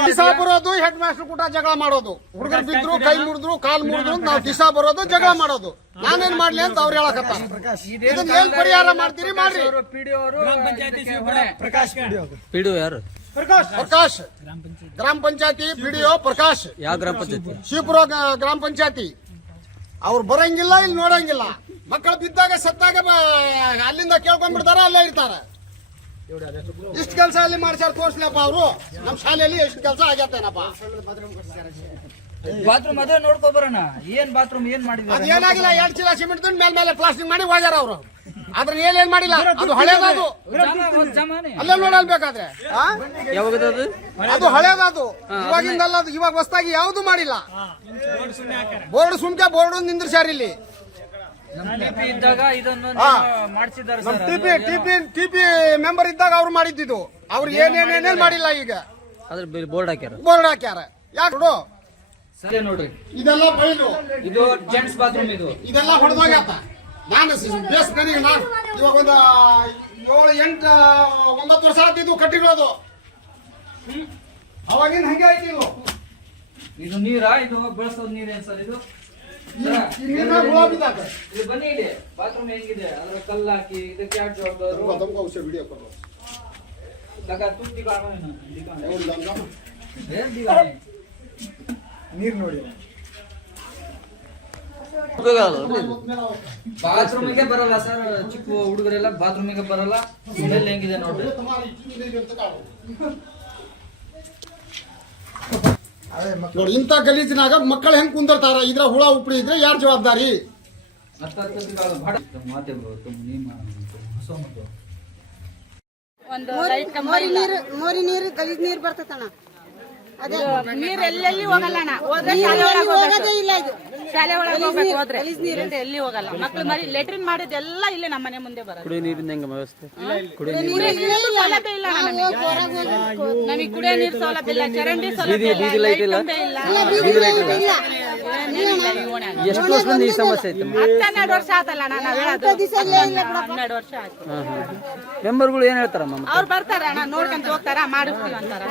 [SPEAKER 5] ದಿಸಾ ಬರೋದು ಹೆಡ್ ಮಾಸ್ಟರ್ ಕೂಡ ಜಗಳ ಮಾಡೋದು. ಹುಡುಗರು ಬಿದ್ರು ಕೈ ಮುರಿದ್ರು ಕಾಲ್ ಮುರಿದ್ರು ನಾವು ದಿಸಾ ಬರೋದು ಜಗಳ ಮಾಡೋದು. ನಾನೇನ್ ಮಾಡ್ಲಿ ಅಂತ ಅವ್ರು ಹೇಳಕತ್ತ ಇದನ್ನ ಏನ್ ಪರಿಹಾರ ಮಾಡ್ತೀರಿ ಮಾಡ್ರಿ.
[SPEAKER 7] ಪ್ರಕಾಶ್
[SPEAKER 6] ಪಿಡಿಒ ಯಾರು?
[SPEAKER 5] ಪ್ರಕಾಶ್. ಗ್ರಾಮ ಪಂಚಾಯತಿ ಪಿಡಿಒ ಪ್ರಕಾಶ್.
[SPEAKER 6] ಯಾವ ಗ್ರಾಮ ಪಂಚಾಯತಿ?
[SPEAKER 5] ಶಿವಪುರ ಗ್ರಾಮ ಪಂಚಾಯತಿ. ಅವ್ರು ಬರಂಗಿಲ್ಲ ಇಲ್ಲಿ ನೋಡಂಗಿಲ್ಲ. ಮಕ್ಕಳು ಬಿದ್ದಾಗ ಸತ್ತಾಗ ಅಲ್ಲಿಂದ ಕೇಳ್ಕೊಂಡ್ಬಿಡ್ತಾರ ಅಲ್ಲೇ ಇರ್ತಾರ. ಇಷ್ಟು ಕೆಲಸ ಅಲ್ಲಿ ಮಾಡ್ಸ್ಯಾರ ತೋರ್ಸ್ಲಪ್ಪ ಅವರು. ನಮ್ಮ ಶಾಲೆಯಲ್ಲಿ ಎಷ್ಟು ಕೆಲಸ ಆಗತ್ತೇನಪ್ಪ
[SPEAKER 4] ಬಾತ್ರೂಮ್ ಅದೇ ನೋಡ್ಕೊ ಬರೋಣ. ಏನ್ ಬಾತ್ರೂಮ್ ಏನ್ ಮಾಡಿದ್ರು?
[SPEAKER 5] ಅದೇನಾಗಿಲ್ಲ ಎರಡು ಚೀಲ ಸಿಮೆಂಟ್ ತಂದು ಮೇಲ್ ಮೇಲೆ ಪ್ಲಾಸ್ಟಿಂಗ್ ಮಾಡಿ ಹೋಗ್ಯಾರ ಅವರು. ಅದ್ರ ಏನೇನ್ ಮಾಡಿಲ್ಲ? ಅದು ಹಳೇದದು ಅಲ್ಲೇ ನೋಡಲ್ಬೇಕಾದ್ರೆ ಆ?
[SPEAKER 6] ಯಾವಾಗ ಅದು?
[SPEAKER 5] ಅದು ಹಳೇದದು ಇವಾಗಿಂದಲ್ಲ ಅದು ಇವಾಗ ಹೊಸದಾಗಿ ಯಾವ್ದು ಮಾಡಿಲ್ಲ. ಬೋರ್ಡ್ ಸುಮ್ಕೆ ಬೋರ್ಡ್ ನಿಂದ್ರಸ್ಯಾರ ಇಲ್ಲಿ.
[SPEAKER 4] ನಮ್ಮ
[SPEAKER 5] ಟಿಪಿ ಟಿಪಿ ಟಿಪಿ ಮೆಂಬರ್ ಇದ್ದಾಗ ಅವ್ರು ಮಾಡಿದ್ದು ಅವ್ರು ಏನೇನೇನೇನ್ ಮಾಡಿಲ್ಲ ಈಗ.
[SPEAKER 6] ಅದ್ರ ಬೋರ್ಡ್ ಹಾಕ್ಯಾರ.
[SPEAKER 5] ಬೋರ್ಡ್ ಹಾಕ್ಯಾರ. ಯಾಕೆ ನೋಡು?
[SPEAKER 4] ಸರಿ ನೋಡ್ರಿ.
[SPEAKER 5] ಇದೆಲ್ಲ ಬೈಲು.
[SPEAKER 4] ಇದು ಜೆಂಟ್ಸ್ ಬಾತ್ರೂಮ್ ಇದು.
[SPEAKER 5] ಇದೆಲ್ಲ ಹೊಡೆದಾಗ ನಾನು ಬೇಸ್ ನನಗೆ ನಾನು ಇವಾಗ ಒಂದು ಏಳು ಎಂಟು ಒಂಬತ್ತು ವರ್ಷ ಆಗ್ತಿದ್ದು ಕಟ್ಟಿರೋದು? ಅವಾಗಿನ ಹಂಗೆ ಆಯ್ತು ಇದು.
[SPEAKER 4] ನೀರ ನೀರಾ? ಇದು ಬಳಸೋದು ನೀರೇನ್ ಸರ್ ಇದು?
[SPEAKER 5] ಬಿದ್ದಾತ.
[SPEAKER 4] ಬನ್ನಿ ಇಲ್ಲಿ. ಬಾತ್ರೂಮ್ ಹೆಂಗಿದೆ? ಅದ್ರ ಕಲ್ಲು ಹಾಕಿ ಇದಕ್ಕೆ ಯಾರು ಜವಾಬ್ದಾರು? ದಿಗಾಣ
[SPEAKER 5] ಹೌದಲ್ಲ?
[SPEAKER 8] ನೀರ್ ನೋಡಿ.
[SPEAKER 4] ಬಾತ್ರೂಮಿಗೆ ಬರಲ್ಲ ಸರ್. ಚಿಕ್ಕ ಹುಡುಗರೆಲ್ಲ ಬಾತ್ರೂಮಿಗೆ ಬರಲ್ಲ. ಹೆಂಗಿದೆ ನೋಡ್ರಿ.
[SPEAKER 5] ನೋಡಿ ಇಂಥ ಗಲೀಜಿನಾಗ ಮಕ್ಕಳು ಹೆಂಗ್ ಕುಂದಿರ್ತಾರ? ಇದ್ರ ಹುಳ ಉಪ್ಪಳಿ ಇದ್ರೆ ಯಾರ ಜವಾಬ್ದಾರಿ?
[SPEAKER 4] ಮಾತೆ ನಿಮ್ಮ ಹೊಸ
[SPEAKER 9] ಒಂದು ಲೈಟ್ ಕಂಬ ನೀರು ಮೋರಿ ನೀರು ಗಲೀಜ್ ನೀರು ಬರ್ತದಣ್ಣ ಅದೇ. ನೀರು ಎಲ್ಲೆಲ್ಲಿ ಹೋಗಲ್ಲ ಹೋಗೋದೇ ಇಲ್ಲ ಇದು. ಶಾಲೆ ಒಳಗೆ ಹೋಗ್ಬೇಕು ಹೋದ್ರೆ. ಗಲೀಜ್ ನೀರು ಎಲ್ಲಿ ಹೋಗಲ್ಲ. ಮಕ್ಳು ಮರಿ ಲೆಟ್ರಿನ್ ಮಾಡಿದ್ದೆಲ್ಲ ಇಲ್ಲೇ ನಮ್ಮ ಮನೆ ಮುಂದೆ ಬರೋದು
[SPEAKER 6] ಕುಡಿಯೋ ನೀರಿನ ಹೆಂಗ ವ್ಯವಸ್ಥೆ? ಕುಡಿಯೋ
[SPEAKER 9] ನೀರು ಸೌಲಭ್ಯ ಇಲ್ಲ ನಮಗೆ. ನಮಗೆ ಕುಡಿಯೋ ನೀರು ಸೌಲಭ್ಯ ಇಲ್ಲ ಚರಂಡಿ ಸೌಲಭ್ಯ ಇಲ್ಲ ಲೈಟ್ ಇಲ್ಲ.
[SPEAKER 6] ಎಷ್ಟು ವರ್ಷದಿಂದ ಈ ಸಮಸ್ಯೆ ಐತೆ
[SPEAKER 9] ಹತ್ತು ಹನ್ನೆರಡು ವರ್ಷ ಆತಲ್ಲ ಅಣ್ಣ ನಾವು ಹೇಳೋದು. ಹನ್ನೆರಡು ವರ್ಷ ಆಯ್ತು.
[SPEAKER 6] ಮೆಂಬರ್ಗಳು ಏನ್ ಹೇಳ್ತಾರಮ್ಮ?
[SPEAKER 9] ಅವ್ರು ಬರ್ತಾರ ಅಣ್ಣ ನೋಡ್ಕೊಂತ ಹೋಗ್ತಾರ? ಮಾಡಿಸ್ತೀವಿ ಅಂತಾರ.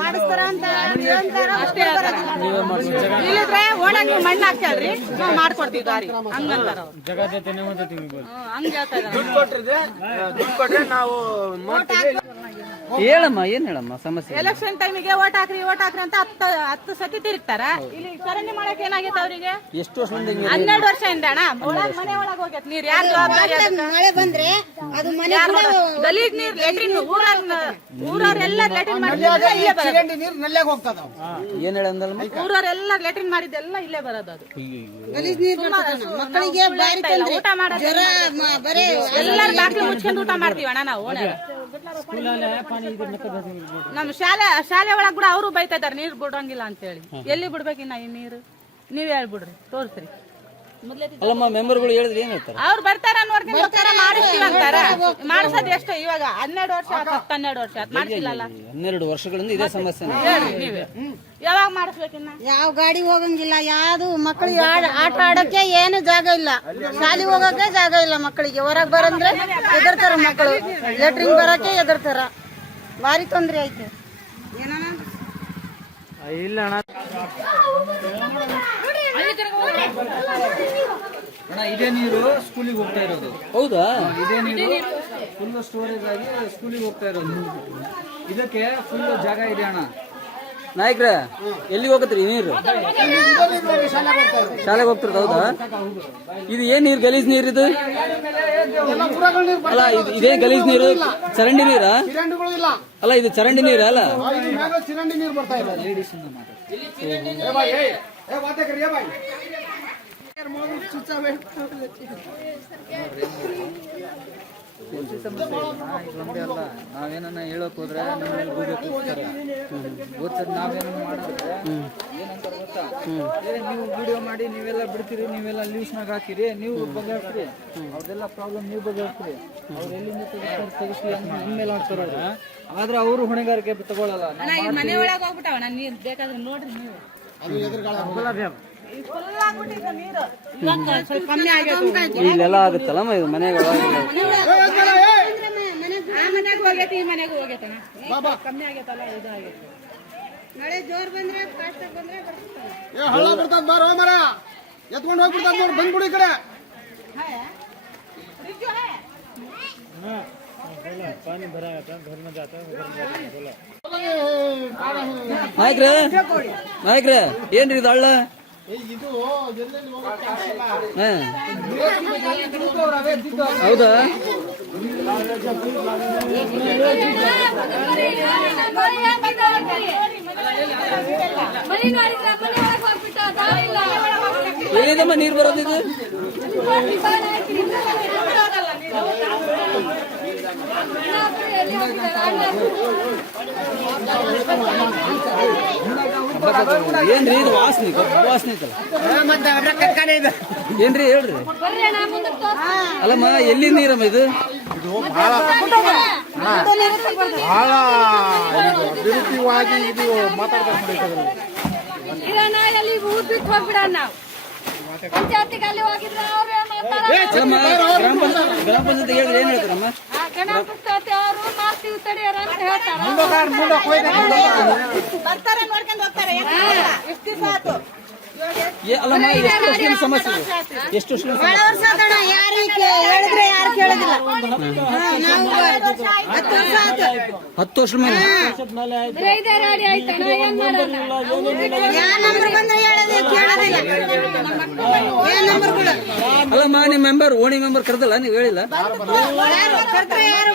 [SPEAKER 9] ಮಾಡಿಸ್ತಾರ ಅಂತ ಅಷ್ಟೇ ಹೇಳ್ತಾರ. ಇಲ್ಲಿದ್ರೆ ಓಣಾಗ ನೀವು ಮಣ್ಣು ಹಾಕ್ತಾಳ್ರಿ ನಾವು ಮಾಡ್ಕೊಡ್ತೀವಿ ದಾರಿ. ಹಂಗಂತಾರ ಹಂಗ
[SPEAKER 7] ಜಗತ್ತೇ ಒಂದು ತಿಂಗಳು
[SPEAKER 9] ಹ್ಮ್, ಹಂಗ್ ಹೇಳ್ತಾ ಇದಾರೆ
[SPEAKER 6] ಹೇಳಮ್ಮ ಏನ್ ಹೇಳಮ್ಮ ಸಮಸ್ಯೆ?
[SPEAKER 9] ಎಲೆಕ್ಷನ್ ಟೈಮಿಗೆ ಓಟ್ ಹಾಕ್ರಿ ಓಟ್ ಹಾಕ್ರಿ ಅಂತ ಹತ್ತು ಹತ್ತು ಸತಿ ತಿರುಗ್ತಾರ? ಇಲ್ಲಿ ಸರಣಿ ಮಾಡಕ್ ಏನಾಗೈತೆ ಅವರಿಗೆ?
[SPEAKER 6] ಎಷ್ಟು ವರ್ಷದಿಂದ ಹಿಂಗೆ
[SPEAKER 9] ಹನ್ನೆರಡು ವರ್ಷದಿಂದ ಅಣ್ಣ. ಒಳಗ್ ಮನೆ ಒಳಗ್ ಹೋಗ್ಯತ್ ನೀರ್. ಯಾರು ಜವಾಬ್ದಾರಿ ಮಳೆ ಬಂದ್ರೆ ಅದು ಮನೆ ಗಲೀಜ್ ನೀರ್ ಲೆಟ್ರಿನ್ ಊರಾಗ ಊರವ್ರೆಲ್ಲ ಲೆಟ್ರಿನ್ ಮಾಡಿದ್ರೆ ಇಲ್ಲೇ ಬರೋದು.
[SPEAKER 5] ಚರಂಡಿ ನೀರು ನಲ್ಲಾಗ ಹೋಗ್ತದ
[SPEAKER 6] ಏನ್ ಹೇಳಂದಲ್ಲ
[SPEAKER 9] ಊರವ್ರೆಲ್ಲ ಲೆಟ್ರಿನ್ ಮಾಡಿದ್ದೆಲ್ಲ ಇಲ್ಲೇ ಬರೋದು ಅದು.
[SPEAKER 10] ಮಕ್ಕಳಿಗೆ ಬಾರಿ ತೊಂದ್ರೆ.
[SPEAKER 9] ಊಟ ಮಾಡೋದು
[SPEAKER 10] ಜ್ವರ ಮ- ಬರೇ
[SPEAKER 9] ಎಲ್ಲಾರು ಬಾಕ್ಲು ಮುಚ್ಕೊಂಡು ಊಟ ಮಾಡ್ತೀವಿ ಅಣ್ಣ ನಾವು ಓಣ್ಯಾಗ. ನಮ್ ಶಾಲೆ ಶಾಲೆ ಒಳಗ್ ಕೂಡ ಅವರು ಬೈತಾ ಇದಾರೆ ನೀರ್ ಬಿಡಂಗಿಲ್ಲ ಅಂತ ಹೇಳಿ ಎಲ್ಲಿ ಬಿಡ್ಬೇಕಿನ್ನ ಈ ನೀರು? ನೀವ್ ಹೇಳ್ಬಿಡ್ರಿ ತೋರಿಸ್ರಿ.
[SPEAKER 6] ಅಲ್ಲಮ್ಮ ಮೆಂಬರ್ಗಳು ಹೇಳಿದ್ರೆ ಏನ್ ಹೇಳ್ತಾರೆ?
[SPEAKER 9] ಅವ್ರು ಬರ್ತಾರ ನೋಡ್ಕೊಂಡು ಹೋಗ್ತಾರ ಮಾಡಿಸ್ತೀವಿ ಅಂತಾರ. ಮಾಡಿಸೋದು ಎಷ್ಟು? ಇವಾಗ ಹನ್ನೆರಡು ವರ್ಷ ಹತ್ತು ಹನ್ನೆರಡು ವರ್ಷ ಆತು ಮಾಡಿಸಿಲ್ಲಲ್ಲ?
[SPEAKER 6] ಹನ್ನೆರಡು ವರ್ಷಗಳಿಂದ ಇದೇ ಸಮಸ್ಯೆ
[SPEAKER 9] ಹೇಳ್ರಿ ನೀವೇ. ಯಾವಾಗ ಮಾಡಿಸ್ಬೇಕಿನ್ನ
[SPEAKER 10] ಯಾವ ಗಾಡಿ ಹೋಗಂಗಿಲ್ಲ ಯಾವ್ದು ಮಕ್ಕಳು ಆಟ ಆಡೋಕೆ ಏನು ಜಾಗ ಇಲ್ಲ. ಶಾಲೆ ಹೋಗೋಕೆ ಜಾಗ ಇಲ್ಲ ಮಕ್ಕಳಿಗೆ ಹೊರಗ್ ಬರಂದ್ರೆ ಎದರ್ತಾರ ಮಕ್ಕಳು ಲೆಟ್ರಿನ್ ಬರಕ್ಕೆ ಎದರ್ತಾರ ಭಾರಿ ತೊಂದ್ರೆ ಐತೆ.
[SPEAKER 4] ಅಣ್ಣ. ಇದೇ ನೀರು ಸ್ಕೂಲಿಗೆ ಹೋಗ್ತಾ ಇರೋದು.
[SPEAKER 6] ಹೌದಾ?
[SPEAKER 4] ಇದೇ ನೀರು ಫುಲ್ ಸ್ಟೋರೇಜ್ ಆಗಿ ಸ್ಕೂಲಿಗೆ ಹೋಗ್ತಾ ಇರೋದು. ಇದಕ್ಕೆ ಫುಲ್ ಜಾಗ ಇದೆ ಅಣ್ಣ.
[SPEAKER 6] ನಾಯಕ್ರ ಎಲ್ಲಿ ಹೋಗತ್ರಿ ನೀರು ಶಾಲೆಗೆ ಹೋಗ್ತಿರೋದು ಹೌದಾ ಇದು ಏನ್ ನೀರು ಗಲೀಜ್ ನೀರು ಇದು ಅಲ್ಲ ಇದು- ಗಲೀಜ್ ನೀರು ಚರಂಡಿ ನೀರಾ ಅಲ್ಲ ಇದು ಚರಂಡಿ ನೀರ ಅಲ್ಲ
[SPEAKER 5] ಚರಂಡಿ ನೀರು ಬರ್ತಾ ಇದೆ
[SPEAKER 4] ಒಂದೇ ಅಲ್ಲ ನಾವೇನನ್ನ ಹೇಳಕ್ ಹೋದ್ರೆ ನಮ್ಮ ಮೇಲೆ ಗೂಬೆ ಕೂಗ್ತಾರೆ ಗೊತ್ತದ ನಾವೇನನ್ನ ಮಾಡಿದ್ರೆ ಏನಂತಾರೆ ಗೊತ್ತಾ ಏ ನೀವು. ವಿಡಿಯೋ ಮಾಡಿ ನೀವೆಲ್ಲ ಬಿಡ್ತೀರಿ ನೀವೆಲ್ಲ ನ್ಯೂಸ್ನಾಗ ಹಾಕಿರಿ ನೀವು ಬಗೆಹರಿಸ್ರಿ ಅವ್ರದೆಲ್ಲ ಪ್ರಾಬ್ಲಮ್ ನೀವು ಬಗೆಹರಿಸ್ರಿ ಅವ್ರು ಎಲ್ಲಿಂದ ತೆಗಿಸ್ತಾರೆ ತೆಗಿಸ್ಲಿ ಅಂತ ನಿಮ್ಮ ಮೇಲೆ ಹಾಕ್ತಾರೆ ಆದ್ರೆ ಅವರು ಹೊಣೆಗಾರಿಕೆ ತಗೊಳ್ಳಲ್ಲ
[SPEAKER 9] ಮನೆ ಒಳಗೆ ಹೋಗ್ಬಿಟ್ಟವ ನಾನು ನೀರು ಬೇಕಾದ್ರೆ ನೋಡ್ರಿ ನೀವು
[SPEAKER 6] ಇಲ್ಲೆಲ್ಲ ಆಗುತ್ತಲ್ಲ ಇದು ಮನೆಗೆ
[SPEAKER 10] ಮಳೆ ಜೋರ್ ಬಂದ್ರೆ ಬಂದ್ರೆ
[SPEAKER 5] ಏ ಹಳ್ಳ ಬರ್ತದ ಬಾರೋ ಮರ. ಎತ್ಕೊಂಡು ನೋಡಿ ಬಂದ್ಬಿಡಿ ಈ ಕಡೆ.
[SPEAKER 6] ನಾಯಕ್ರ ನಾಯಕ್ರ ಏನ್ರಿ ಇದು ಹಳ್ಳ. ಹೌದಾ? ಎಲ್ಲಿದಮ್ಮ ನೀರು ಬರೋದಿದು ಏನ್ರಿ ಇದು ವಾಸನೆ ವಾಸನೆ ಏನ್ರಿ ಹೇಳ್ರಿ ಅಲ್ಲಮ್ಮ ಎಲ್ಲಿ ನೀರಮ್ಮ ಇದು
[SPEAKER 9] ಬಹಳ ಹೋಗ್ಬಿಡೋಣ ನಾವು. ಪಂಚಾಯತಿಗೆ ಅಲ್ಲಿ ಹೋಗಿದ್ರೆ ಅವ್ರು
[SPEAKER 6] ಗ್ರಾಮ ಪಂಚಾಯತ್ ಹೇಳಿದ್ರೆ ಏನ್ ಹೇಳ್ತಾರಮ್ಮ
[SPEAKER 9] ಪಂಚಾಯತಿ ಅವರು ಮಾಡ್ತೀವಿ ತಡೆಯಾರ ಅಂತ ಹೇಳ್ತಾರೆ.
[SPEAKER 10] ಬರ್ತಾರೆ ನೋಡ್ಕೊಂಡು ಹೋಗ್ತಾರೆ.
[SPEAKER 9] ಎಷ್ಟು ದಿವಸ
[SPEAKER 6] ಏ- ಅಲ್ಲಮ್ಮ ಎಷ್ಟು ವರ್ಷದಿಂದ ಸಮಸ್ಯೆ ಇದೆ? ಎಷ್ಟು ವರ್ಷದಿಂದ
[SPEAKER 10] ಬಹಳ ವರ್ಷ ಆತಣ್ಣ ಯಾರು ಹೇಳಿದ್ರೆ ಯಾರು ಕೇಳೋದಿಲ್ಲ. ಹತ್ತು ವರ್ಷ
[SPEAKER 6] ಮೇಲೆ?
[SPEAKER 9] ಇದೇ ರಾಡಿ ಆಯ್ತಣ್ಣ ಏನ್ ಮಾಡೋಣ
[SPEAKER 10] ಯಾ ನಂಬರ್ ಬಂದ್ರೆ ಹೇಳೋದು ಕೇಳೋದಿಲ್ಲ. ಏನ್ ನಂಬರ್ಗಳು.
[SPEAKER 6] ಅಲ್ಲಮ್ಮ ನಿಮ್ಮ ಮೆಂಬರ್ ಓಣಿ ಮೆಂಬರ್ ಕರೆದಲ್ಲ ನೀವು ಹೇಳಿಲ್ಲ?
[SPEAKER 10] ಯಾರು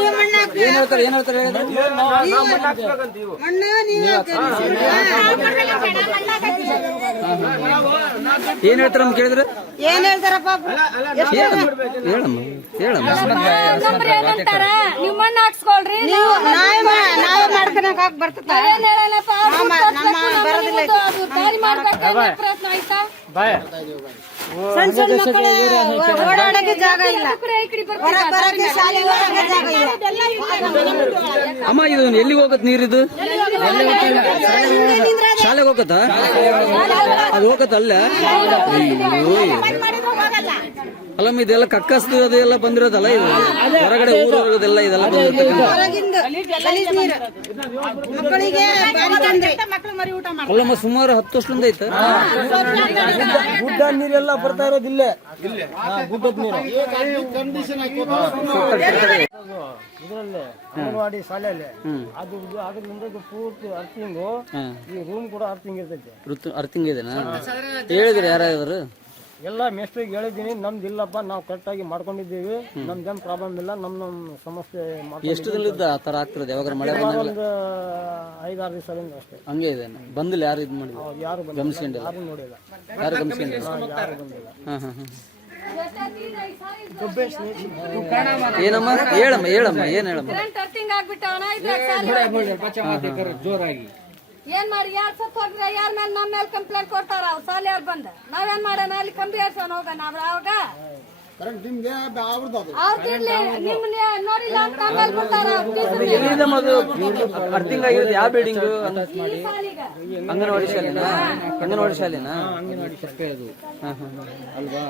[SPEAKER 10] ಏನು ಹಿಂಗೆ
[SPEAKER 6] ಏನ್ ಹೇಳ್ತಾರೆ ಏನ್ ಹೇಳ್ತಾರೆ? ಹೇಳ್ತಾರಮ್ಮ ಕೇಳಿದ್ರೆ?
[SPEAKER 10] ಏನ್ ಹೇಳ್ತಾರಪ್ಪ
[SPEAKER 6] ಹೇಳಮ್ಮ ಹೇಳಮ್ಮ.
[SPEAKER 9] ಏನಂತಾರ? ನೀವ್ ಮಣ್ಣ ಹಾಕ್ಸ್ಕೊಳ್ರಿ
[SPEAKER 10] ನೀವು ಮಾಡ್ಕೊಳಕ್ ಹಾಕ್ ಬರ್ತದ?
[SPEAKER 9] ಏನ್ ಹೇಳಲ್ಲಪ್ಪ?
[SPEAKER 10] ಬರೋದಿಲ್ಲ.
[SPEAKER 9] ಪ್ರಯತ್ನ ಆಯ್ತಾ?
[SPEAKER 10] ಸಣ್ಣ ಸಣ್ಣ ಮಕ್ಕಳು ಓಡಾಡಕ್ಕೆ ಜಾಗ ಇಲ್ಲ.
[SPEAKER 9] ಬರೀ ಈ ಕಡೆ ಬರ್ತಾರೆ.
[SPEAKER 10] ಹೊರಗ್ ಬರಕ್ಕೆ ಶಾಲೆಗೆ ಹೋಗಕ್ಕೆ ಜಾಗ ಇಲ್ಲ.
[SPEAKER 6] ಅಮ್ಮ ಇದು ಎಲ್ಲಿಗೆ ಹೋಗತ್ ನೀರಿದು ಶಾಲೆಗೆ ಹೋಗತ್ತ? ಅದು ಹೋಗತ್ತಲ್ಲ? ಅಯ್ಯೋ ಅಲ್ಲಮ್ಮ ಇದೆಲ್ಲ ಕಕ್ಕಸ್ದು ಅದೆಲ್ಲ ಬಂದಿರೋದಲ್ಲ ಇದು? ಹೊರಗಡೆ ಊರವರೆಗೆಲ್ಲ ಇದೆಲ್ಲ ಬಂದಿರ್ತಕ್ಕಂಥ
[SPEAKER 10] ಹೊರಗಿಂದ ನೀರು. ಮಕ್ಕಳಿಗೆ ಬಾರಿ ತೊಂದ್ರೆ.
[SPEAKER 9] ಮರಿ ಊಟ ಮಾಡ್ತಾರೆ
[SPEAKER 6] ಅಲ್ಲಮ್ಮ ಸುಮಾರು ಹತ್ತು ವರ್ಷದಿಂದ ಐತೆ
[SPEAKER 8] ಗುಡ್ಡ ನೀರೆಲ್ಲ ಬರ್ತಾ ಇರೋದಿಲ್ಲ ಗುಡ್ಡದ ನೀರು. ಇದರಲ್ಲೇ ಅಂಗನವಾಡಿ ಶಾಲೆಯಲ್ಲಿ ಅದು ಇದು ಮುಂದೆ ಪೂರ್ತಿ ಅರ್ಥಿಂಗು ಈ ರೂಮ್ ಕೂಡ ಅರ್ಥಿಂಗ್ ಇರ್ತೈತೆ.
[SPEAKER 6] ಋತು ಅರ್ಥಿಂಗ್ ಇದೆನಾ? ಹೇಳಿದ್ರಿ ಯಾರಾದ್ರು?
[SPEAKER 8] ಎಲ್ಲ ಮೇಸ್ಟ್ರಿಗೆ ಹೇಳಿದ್ದೀನಿ ನಮ್ದು ಇಲ್ಲಪ್ಪ ನಾವು ಕರೆಕ್ಟಾಗಿ ಮಾಡ್ಕೊಂಡಿದ್ದೀವಿ ನಮ್ದೇನು ಪ್ರಾಬ್ಲಮ್ ಇಲ್ಲ ನಮ್ಮ ನಮ್ಮ ಸಮಸ್ಯೆ
[SPEAKER 6] ಎಷ್ಟು ದಿನದಿಂದ ಆ ತರ ಆಗ್ತಿರೋದು? ಯಾವಾಗ ಮಳೆ ಬಂದಾಗ
[SPEAKER 8] ಒಂದು ಐದಾರು ದಿವಸದಿಂದ ಅಷ್ಟೇ.
[SPEAKER 6] ಹಂಗೆ ಇದೆ ಬಂದಿಲ್ಲ ಯಾರು ಇದು ಮಾಡಿದ್ರು
[SPEAKER 8] ಯಾರು ಬಂದಿಲ್ಲ
[SPEAKER 6] ಗಮನಿಸ್ಕೊಂಡಿಲ್ಲ?
[SPEAKER 8] ಯಾರು ನೋಡಿಲ್ಲ.
[SPEAKER 6] ಯಾರು ಗಮನಿಸ್ಕೊಂಡಿಲ್ಲ?
[SPEAKER 8] ಯಾರು ಬಂದಿಲ್ಲ.
[SPEAKER 6] ಹಾ ಹಾ ಹಾ. ಏನಮ್ಮ? ಹೇಳಮ್ಮ ಹೇಳಮ್ಮ ಏನ್ ಹೇಳಮ್ಮ?
[SPEAKER 11] ಆಗ್ಬಿಟ್ಟವಣ ಇದ್ರಾಗ
[SPEAKER 4] ಜೋರಾಗಿ.
[SPEAKER 11] ಏನ್ ಮಾಡಿ ಯಾರು ಸತ್ ಹೋಗಿದ್ರೆ ಯಾರ ಮೇಲೆ ನಮ್ಮ ಮೇಲೆ ಕಂಪ್ಲೇಂಟ್ ಕೊಡ್ತಾರ ಅವ್ರು ಯಾರು ಬಂದ ನಾವೇನ್ ಮಾಡೋಣ ಅಲ್ಲಿ ಕಂಬಿ ಹಾರ್ಸೋಣ ಹೋಗೋಣ ಅವ್ರ ಅವಾಗ
[SPEAKER 6] ಅರ್ಥಿಂಗ್ ಆಗಿರೋದು ಯಾವ ಬಿಲ್ಡಿಂಗ್. ಅಂಗನವಾಡಿ ಶಾಲೆನಾ ಅಂಗನವಾಡಿ ಶಾಲೆನಾ
[SPEAKER 4] ಅಂಗನವಾಡಿ ಸಪ್ಪೆ
[SPEAKER 6] ಹಾ ಹಾ
[SPEAKER 4] ಅಲ್ವಾ